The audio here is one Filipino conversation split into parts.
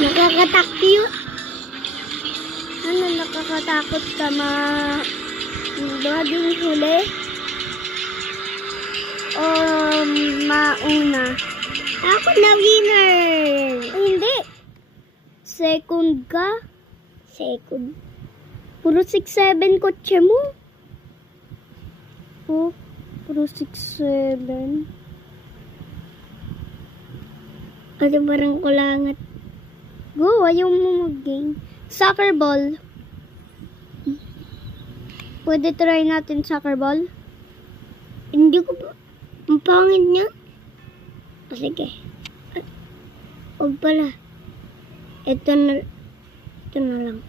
Nakakatakot. Ano, nakakatakot ka maging huli? O mauna? Ako na winner. Hindi. Second ka? Second. Puro 6-7 kotse mo. Oh, puro 6-7. Kasi parang kulangat. Go, ayaw mo mag-game. Soccer ball. Pwede try natin soccer ball? Hindi ko pa. Ang pangit niya. Sige. Huwag pala. Ito na lang.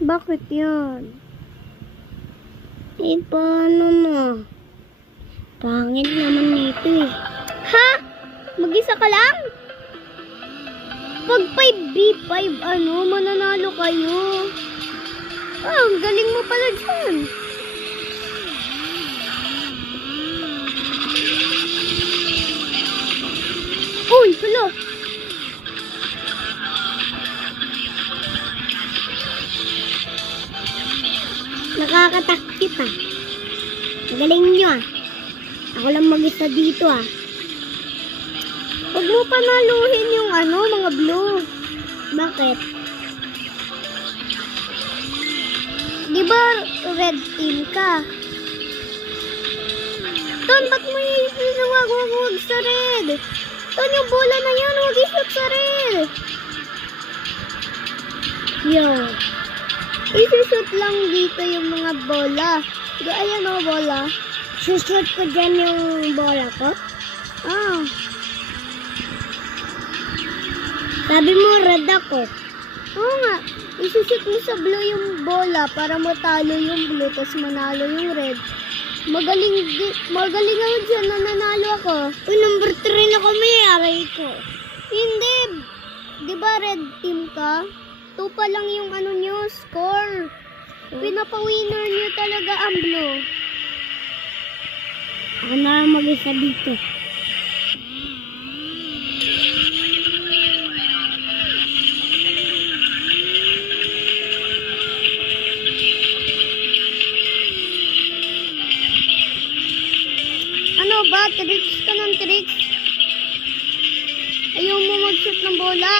Bakit yan? Paano na? Pangit naman nito eh. Ha? Mag-isa ka lang? Pag 5v5, mananalo kayo. Ang galing mo pala dyan. Uy, pala. Nakakatakit ah. Galing nyo ah. Ako lang mag-isa dito ah. Huwag mo panaluhin yung mga blue. Bakit? Di ba red team ka? Ton, ba't mo wag sa red? Ton, yung bola na yan, huwag isot sa red. Yo. Isusot lang dito yung mga bola. Ayan o, bola. Susot ko dyan yung bola ko? Ah. Sabi mo, red ako. Oo nga. Isusot mo sa blue yung bola para matalo yung blue, tapos manalo yung red. Magaling ako dyan, nananalo ako. Uy, number 3 na kami, aray ko. Hindi. Di ba red team ka? 2 pa lang yung nyo, score. Pinapa-winner nyo talaga ang blue. Ako na mag-isa dito.